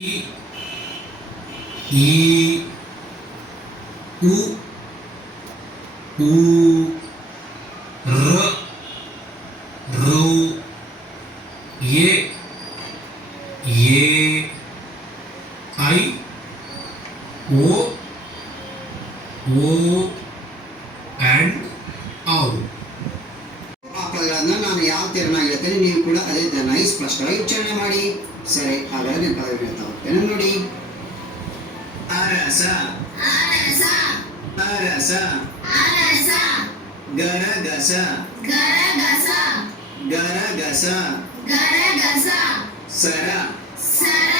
ఈ ఉ ఊ ర రు ఏ ఐ ఓ ಅಂಡ್ ಔ. ಪದಗಳನ್ನು ನಾನು ಯಾವ ತೆರನಾಗಿ ಹೇಳ್ತೇನೆ, ನೀವು ಕೂಡ ಅದೇ ತೆರನಾಗಿ ಸ್ಪಷ್ಟವಾಗಿ ಉಚ್ಚಾರಣೆ ಮಾಡಿ. ಸರಿ, ಹಾಗಾದ್ರೆ ನೀವು ಪದಗಳು ಹೇಳ್ತಾ ಹೋಗ್ತೇನೆ ನೋಡಿ. ಅರಸ ಅರಸ ಅರಸ ಅರಸ ಗರಗಸ ಗರಗಸ ಗರಗಸ ಗರಗಸ ಸರ ಸರ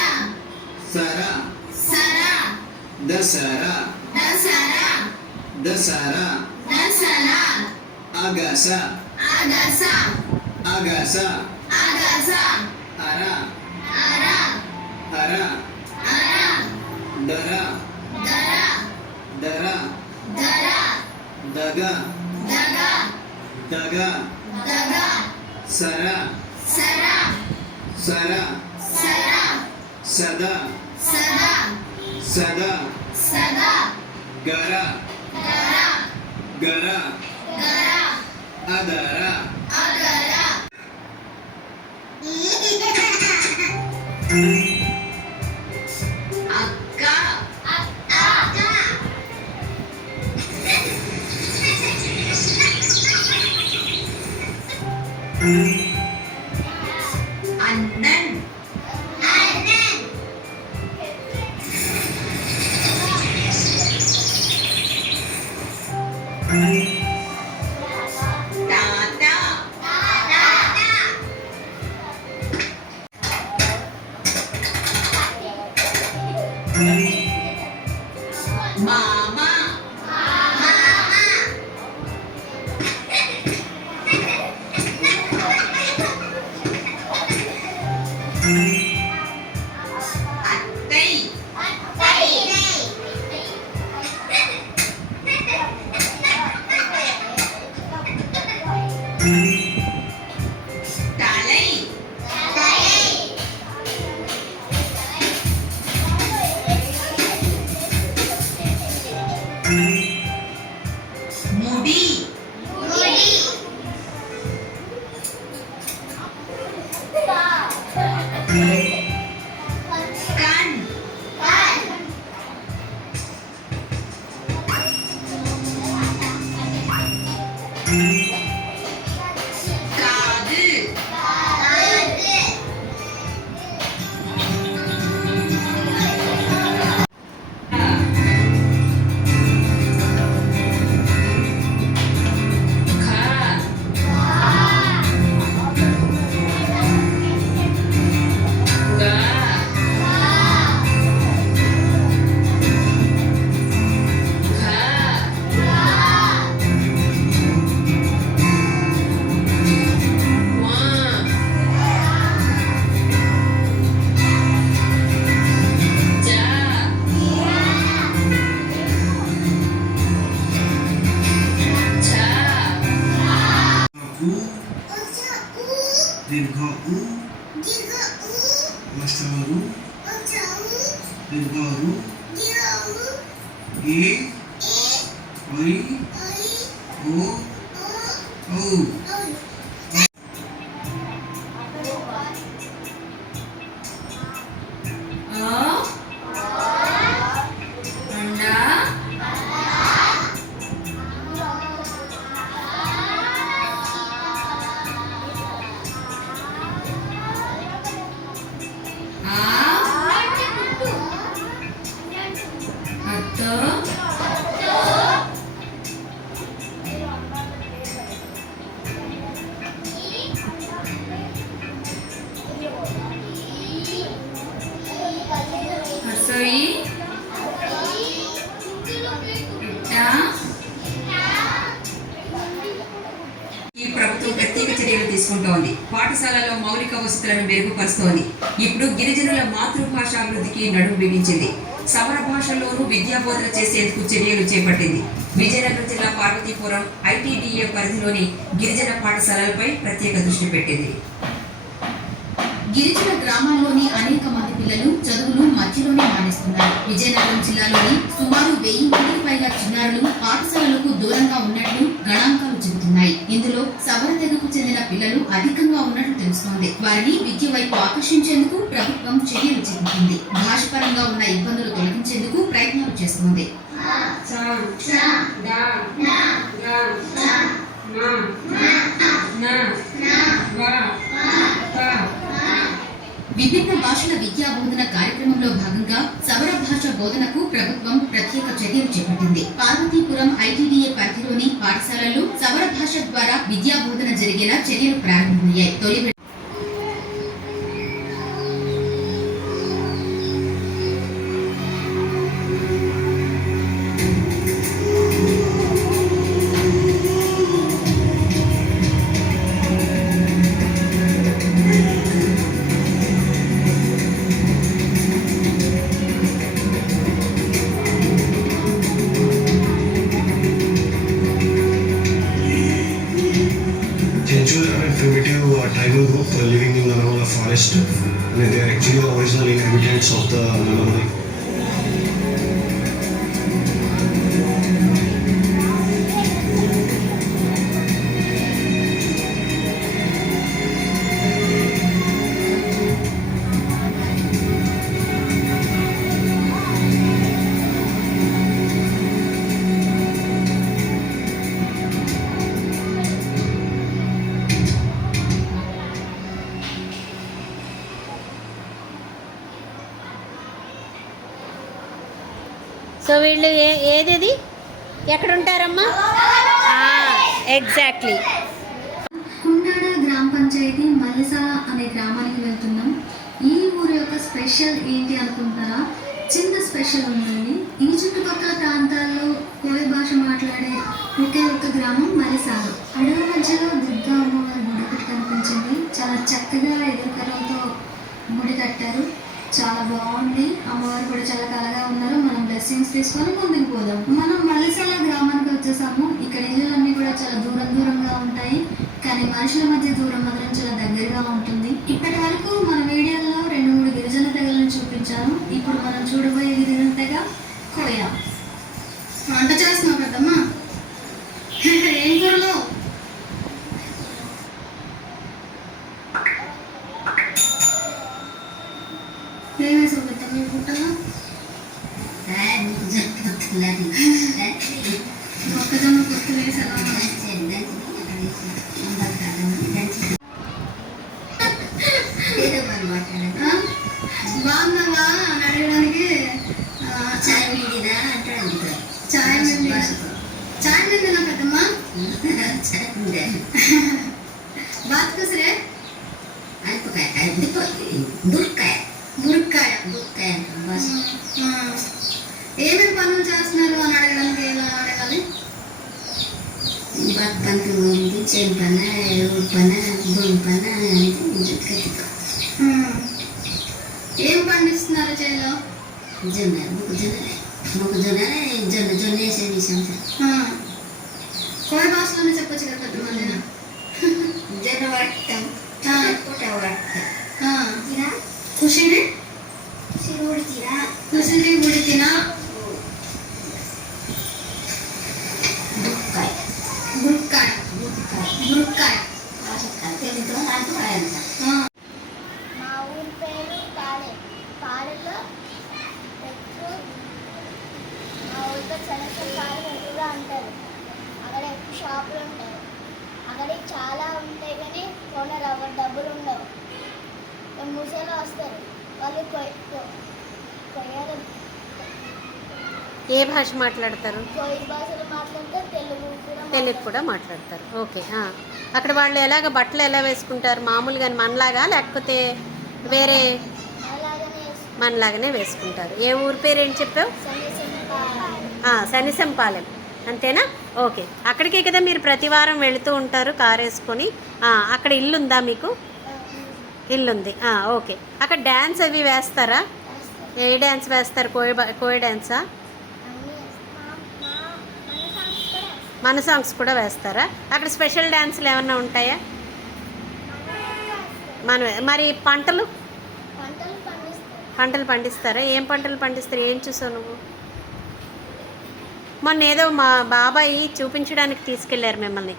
ಸರ ಸರ ದಸರ ದಸರ ದಸರ ದಸರ ಅಗಸ ಅಗಸ ಅಗಸ ಅಗಸ ಅರ ಅರ ಅರ ಅರ ದರ ದರ ದರ ದರ ದಗ ದಗ ದಗ ದಗ ಸರ ಸರ ಸರ ಸರ ಸದ ಸದ ಸದ ಸದ ಗರ ಗರ ಗರ ಗರ ಅದರ ಅದರ ಅಕ್ಕ ಅಕ್ಕ ಅಣ್ಣನ್ ಅಣ್ಣನ್ ತಾತ ತಾತ ಮಾಮ ಮಾಮ ಅತ್ತೈ ಅತ್ತೈ ತಲೈ ತಲೈ ಮುಡಿ ಮುಡಿ ಕಣ್ ಕಣ್ ಕಾದು ಕಾದು दीर्घ उ लसरु दीर्घरु ए ऐ ओ औ. ఈ ప్రభుత్వం ప్రత్యేక చర్యలు తీసుకుంటోంది. పాఠశాలలో మౌలిక వసతులను మెరుగుపరుస్తోంది. ఇప్పుడు గిరిజనుల మాతృభాష అభివృద్ధికి నడుము బిగించింది. సమర భాషల్లోనూ విద్యాబోధన చేసేందుకు చర్యలు చేపట్టింది. విజయనగరం జిల్లా పార్వతీపురం ఐటీడీఏ పరిధిలోని గిరిజన పాఠశాలలపై ప్రత్యేక దృష్టి పెట్టింది. గిరిజన గ్రామాల్లోని అనేక మంది పిల్లలు చదువులు మధ్యలోనే మానేస్తున్నారు. విజయనగరం జిల్లాలోని సుమారు 1000 మందికి పైగా చిన్నారులు పాఠశాలలకు దూరంగా ఉన్నట్లు గణాంకాలు చెబుతున్నాయి. ఇందులో సవర తెగకు చెందిన పిల్లలు అధికంగా ఉన్నట్లు తెలుస్తోంది. వారిని విద్య వైపు ఆకర్షించేందుకు ప్రభుత్వం చర్యలు చేపట్టింది. భాషపరంగా ఉన్న ఇబ్బందులు తొలగించేందుకు ప్రయత్నాలు చేస్తోంది. విభిన్న భాషల విద్యా బోధన కార్యక్రమంలో భాగంగా సవర భాష బోధనకు ప్రభుత్వం ప్రత్యేక చర్యలు చేపట్టింది. పార్వతీపురం ఐటీడీఏ పరిధిలోని పాఠశాలల్లో సవర భాష ద్వారా విద్యా బోధన జరిగేలా చర్యలు ప్రారంభమయ్యాయి. తొలి Chenchul are a primitive tribal group living in Nanavala forest. And they are actually the original inhabitants of the Nanavala. So వీళ్ళు ఏది ఎక్కడుంటారమ్మా? ఎగ్జాక్ట్లీ. కుండాడ గ్రామ పంచాయతీ మల్లెసా అనే గ్రామానికి వెళ్తున్నాం. ఈ ఊరు యొక్క స్పెషల్ ఏంటి అనుకుంటారా? చిన్న స్పెషల్ ఉందండి. ఈ చుట్టుపక్కల ప్రాంతాల్లో కోయ భాష మాట్లాడే ఒకే ఒక్క గ్రామం మల్లెసాలు. అడవి మధ్యలో దుర్గా అమ్మవారి గుడి ఒకటి కనిపించింది. చాలా చక్కగా ఎదురుకరలతో గుడి కట్టారు. చాలా బాగుంది. అమ్మవారు కూడా చాలా కలగా ఉన్నారు. మనం బ్లెస్సింగ్స్ తీసుకొని ముందుకు పోదాం. మనం మల్లెసాల గ్రామానికి వచ్చేసాము. ఇక్కడ ఇళ్ళన్నీ కూడా చాలా దూరంగా ఉంటాయి. కానీ మనుషుల మధ్య దూరం మాత్రం చాలా దగ్గరగా ఉంటుంది. ఇప్పటి వరకు మన వీడియోలో 2-3 గిరిజన తెగలను చూపించాను. ఇప్పుడు మనం చూడబోయే గిరిజన తెగ కోయ. వంట చేస్తున్నావు కదమ్మా? ఏం కూరలో? ఏమేసావు పెద్దమ్మ ఈ పుట్టలో? మొక్కజొన్న పొత్తు వేసాను. బాగున్నావా అని అడగడానికి చాయ్ మిండినా పెద్దమ్మా? బాత్ కసరే మురుక్కాయ. ఏమేమి పనులు చేస్తున్నారు అని అడగడానికి ఎలా అడగాలి? ఏం పండిస్తున్నారు చేలో? కోయ భాషలోనే చెప్పొచ్చు కదా పెద్దమ్మా? నేను ఖుషిని ఉడికిన గురుక్కాయ. మా ఊరి పేరు పాలె. పాలెలో మా ఊరిలో సెలక్షన్ పాలెం ఎక్కువగా అంటారు. అక్కడ ఎక్కువ షాపులు ఉంటాయి. అక్కడ చాలా ఉంటాయి కానీ కొనరు. ఎవరు డబ్బులు ఉండవు. ముసలో వస్తారు వాళ్ళు కొయ్యాలి. ఏ భాష మాట్లాడతారు? కోయి భాషలు మాట్లాడతారు. తెలుగు కూడా మాట్లాడతారు. ఓకే. అక్కడ వాళ్ళు ఎలాగ బట్టలు ఎలా వేసుకుంటారు? మామూలుగా మనలాగా లేకపోతే వేరే? మనలాగానే వేసుకుంటారు. ఏ ఊరి పేరు ఏంటి చెప్పావు? సనిసంపాలెం. అంతేనా? ఓకే. అక్కడికే కదా మీరు ప్రతి వారం వెళుతూ ఉంటారు కారు వేసుకొని? అక్కడ ఇల్లు ఉందా మీకు? ఇల్లు ఉంది. ఓకే. అక్కడ డ్యాన్స్ అవి వేస్తారా? ఏ డ్యాన్స్ వేస్తారు? కోయ డ్యాన్సా? మన సాంగ్స్ కూడా వేస్తారా? అక్కడ స్పెషల్ డ్యాన్సులు ఏమన్నా ఉంటాయా? మరి పంటలు పంటలు పండిస్తారా? ఏం పంటలు పండిస్తారు? ఏం చూసావు నువ్వు? మొన్న ఏదో మా బాబాయి చూపించడానికి తీసుకెళ్ళారు మిమ్మల్ని,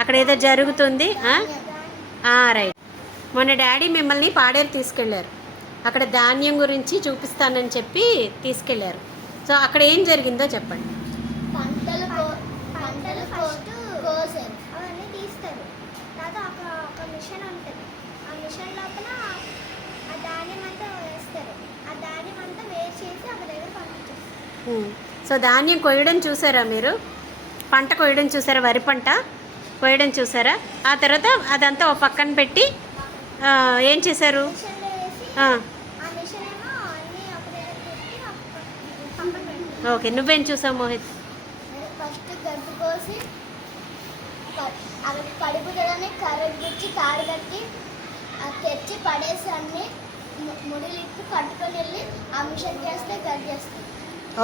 అక్కడ ఏదో జరుగుతుంది. రైట్. మొన్న డాడీ మిమ్మల్ని పాడేరు తీసుకెళ్ళారు, అక్కడ ధాన్యం గురించి చూపిస్తానని చెప్పి తీసుకెళ్ళారు. సో అక్కడ ఏం జరిగిందో చెప్పండి. పంటలు ఫస్ట్ కోసారు, అవన్నీ తీస్తారు. తర్వాత ఒక మిషన్ ఉంటుంది, ఆ మిషన్ లోపల ఆ ధాన్యం అంతా వేస్తారు. ఆ ధాన్యం అంతా వేస్ట్ చేసి ఒక దగ్గర పంపించేస్తారు. సో ధాన్యం కొయ్యడం చూసారా మీరు? పంట కొయ్యడం చూసారా? వరి పంట కొయ్యడం చూసారా? ఆ తర్వాత అదంతా ఒక పక్కన పెట్టి ఏం చేశారు? మిషన్లో వేసి ఆ మిషన్ ఏమో అన్నీ ఒక దగ్గర పెట్టి పక్కన పెడతారు. ఓకే, నువ్వేం చూసావు మోహిత్? ఫస్ట్ గడ్డి కోసి అవి కడుపుదలని కర్రకి గుచ్చి తాడు కట్టి తెచ్చి పడేసి అన్ని ముడిలిప్పి కట్టుకొని వెళ్ళి ఆ మిషన్ చేస్తే గడ్డి చేస్తుంది.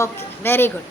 Okay, very good.